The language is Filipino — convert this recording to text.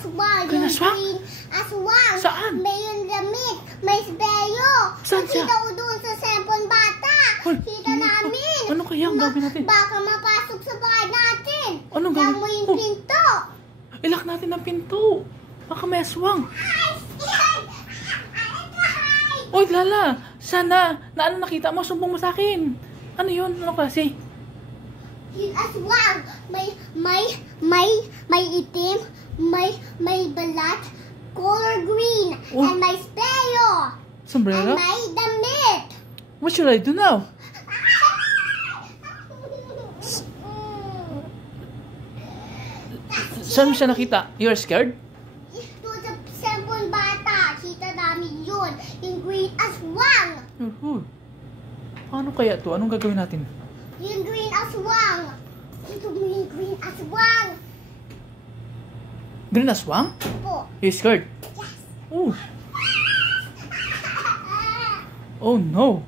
aswang. Green aswang? Green aswang. Saan? May yung damit. May spelyo. Saan siya? Nakita ko doon sa Sempon Bata. Hoy, Kita namin. Ano kaya ang gawin natin? Baka mapasok sa bahay natin. Anong gawin? Mo yung Oh. pinto. Ilak natin ang pinto. Baka may aswang. Oy, Lala. Sana na ano nakita mo, sumbong mo sa akin. Ano yun? Ano klase? Yung aswang. May itim. May balat. Color green. Oh. And may spelyo. Sombrero? And may damit. What should I do now? Saan mo siya nakita? You're scared? Doon sa Sempon Bata. Kita namin yun. Yung green aswang. Paano kaya to? Anong gagawin natin? Yung green aswang. Ito mo yung green aswang. Green aswang? Po. You're scared? Yes. Oh. Oh no.